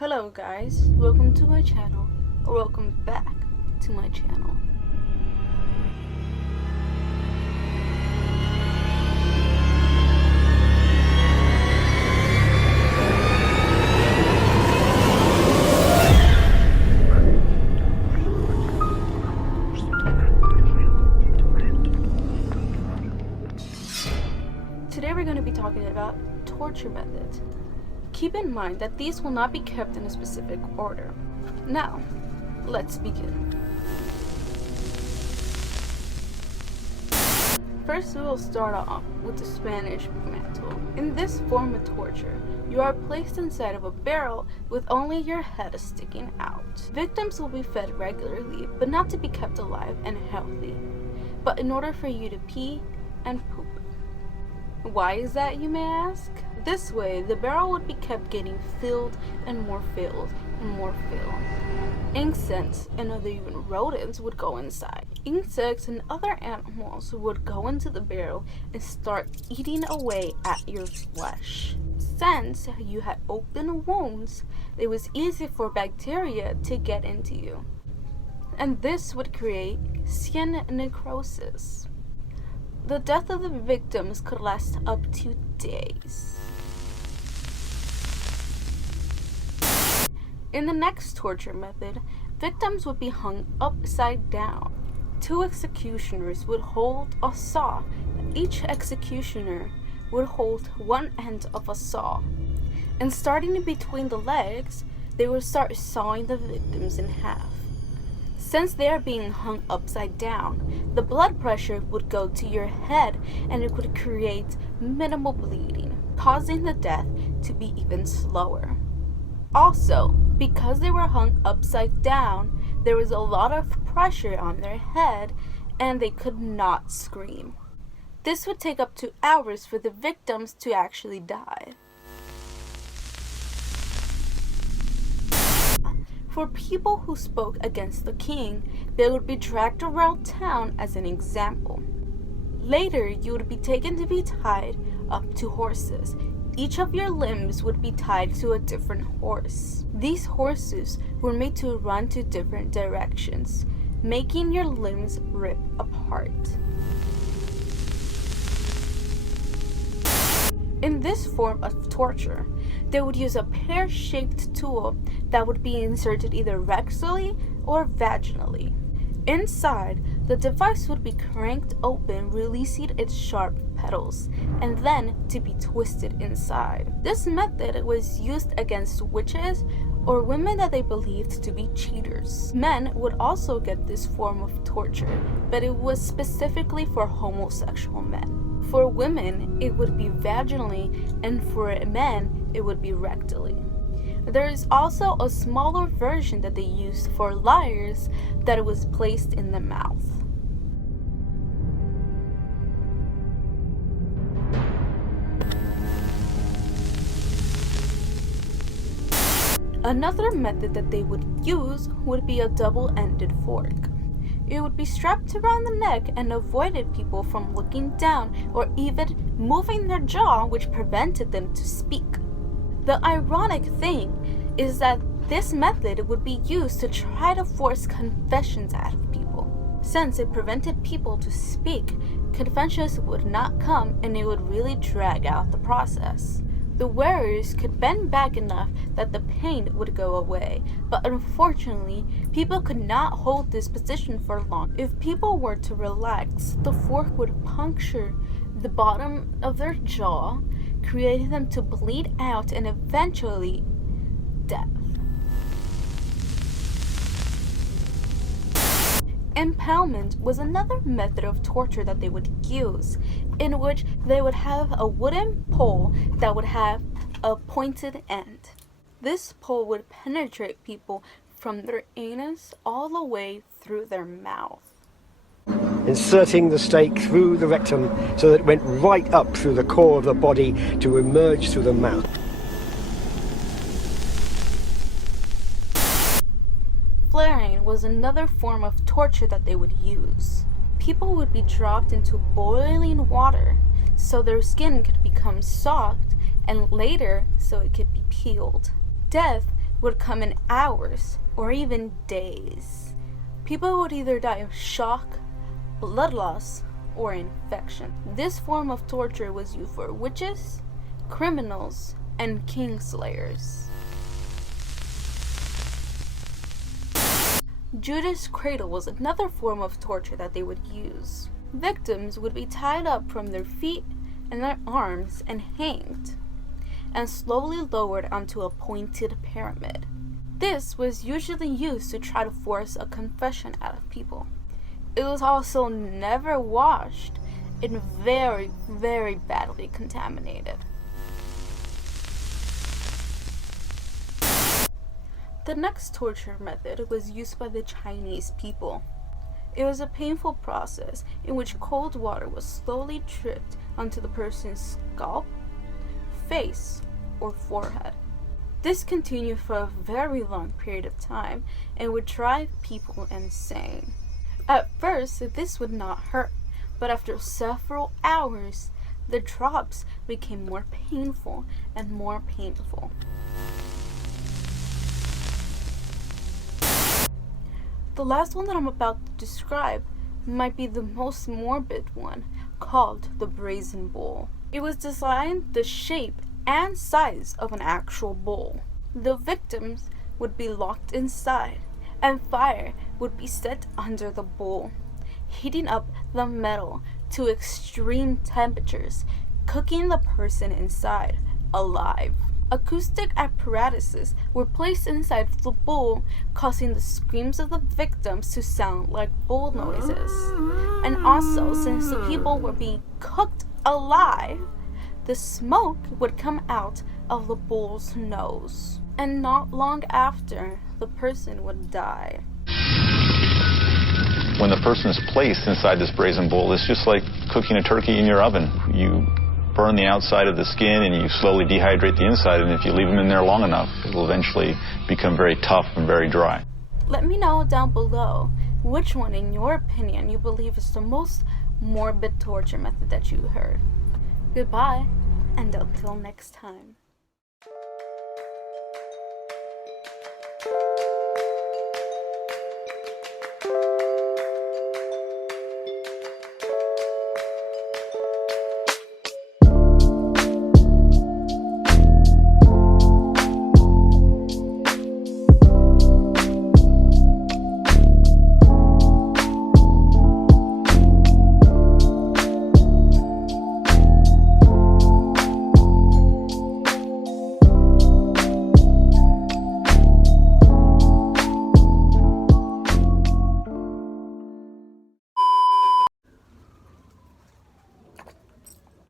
Hello guys, welcome to my channel, or welcome back to my channel. Today we're going to be talking about torture methods. Keep in mind that these will not be kept in a specific order. Now, let's begin. First, we will start off with the Spanish Mantle. In this form of torture, you are placed inside of a barrel with only your head sticking out. Victims will be fed regularly, but not to be kept alive and healthy, but in order for you to pee and poop. Why is that, you may ask? This way, the barrel would be kept getting filled and more filled and more filled. Insects and other even rodents would go inside. Insects and other animals would go into the barrel and start eating away at your flesh. Since you had open wounds, it was easy for bacteria to get into you. And this would create skin necrosis. The death of the victims could last up to days. In the next torture method, victims would be hung upside down. Two executioners would hold a saw. Each executioner would hold one end of a saw. And starting between the legs, they would start sawing the victims in half. Since they are being hung upside down, the blood pressure would go to your head and it would create minimal bleeding, causing the death to be even slower. Also, because they were hung upside down, there was a lot of pressure on their head and they could not scream. This would take up to hours for the victims to actually die. For people who spoke against the king, they would be dragged around town as an example. Later, you would be taken to be tied up to horses. Each of your limbs would be tied to a different horse. These horses were made to run to different directions, making your limbs rip apart. In this form of torture, they would use a pear-shaped tool that would be inserted either rectally or vaginally. Inside, the device would be cranked open, releasing its sharp petals, and then to be twisted inside. This method was used against witches or women that they believed to be cheaters. Men would also get this form of torture, but it was specifically for homosexual men. For women, it would be vaginally, and for men, it would be rectally. There is also a smaller version that they used for liars that was placed in the mouth. Another method that they would use would be a double-ended fork. It would be strapped around the neck and avoided people from looking down or even moving their jaw, which prevented them to speak. The ironic thing is that this method would be used to try to force confessions out of people. Since it prevented people to speak, confessions would not come and it would really drag out the process. The wearers could bend back enough that the pain would go away, but unfortunately, people could not hold this position for long. If people were to relax, the fork would puncture the bottom of their jaw, creating them to bleed out and eventually death. Impalement was another method of torture that they would use, in which they would have a wooden pole that would have a pointed end. This pole would penetrate people from their anus all the way through their mouth. Inserting the stake through the rectum so that it went right up through the core of the body to emerge through the mouth. Flaring was another form of torture that they would use. People would be dropped into boiling water so their skin could become soft, and later so it could be peeled. Death would come in hours or even days. People would either die of shock, blood loss, or infection. This form of torture was used for witches, criminals, and kingslayers. Judas Cradle was another form of torture that they would use. Victims would be tied up from their feet and their arms and hanged, and slowly lowered onto a pointed pyramid. This was usually used to try to force a confession out of people. It was also never washed and very, very badly contaminated. The next torture method was used by the Chinese people. It was a painful process in which cold water was slowly dripped onto the person's scalp, face, or forehead. This continued for a very long period of time and would drive people insane. At first, this would not hurt, but after several hours, the drops became more painful and more painful. The last one that I'm about to describe might be the most morbid one, called the Brazen Bowl. It was designed the shape and size of an actual bowl. The victims would be locked inside, and fire would be set under the bowl, heating up the metal to extreme temperatures, cooking the person inside alive. Acoustic apparatuses were placed inside the bowl, causing the screams of the victims to sound like bowl noises. And also, since the people were being cooked alive, the smoke would come out of the bowl's nose. And not long after, the person would die. When the person is placed inside this brazen bowl, it's just like cooking a turkey in your oven. You burn the outside of the skin and you slowly dehydrate the inside, and if you leave them in there long enough, it'll eventually become very tough and very dry. Let me know down below which one, in your opinion, you believe is the most morbid torture method that you heard. Goodbye, and until next time.